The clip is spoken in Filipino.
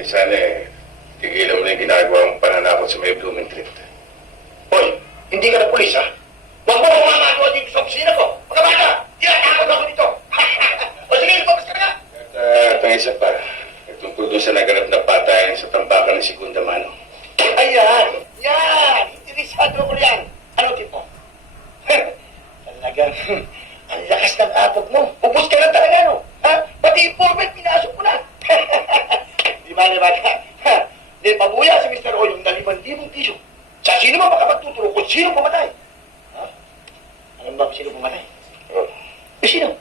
Sana tigilan mo na yung ginagawa mong pananakot sa may Blooming Treat. Hoy, hindi ka na pulis, ha? Huwag mo kumamagawa dito sa opisina ko. Pagkabata, tinatakot ako dito. O sige, lumabas ka na. At ang isa pa, tungkol doon sa naganap na patayan sa tambakan ng Segunda Mano. Ayan! Yan! Interesado ko yan. Ano, tipo? Talagang, ang lakas ng apog mo. Ubus ka lang talaga, no? Ha? Pati informant, pinasok mo na. Di ba, ha? Di pabuya si Mr. O yung 5,000 piso. Sa sino man makapagtuturo kung sino pumatay? Ha? Alam ba kung sino pumatay? Oh. Sino?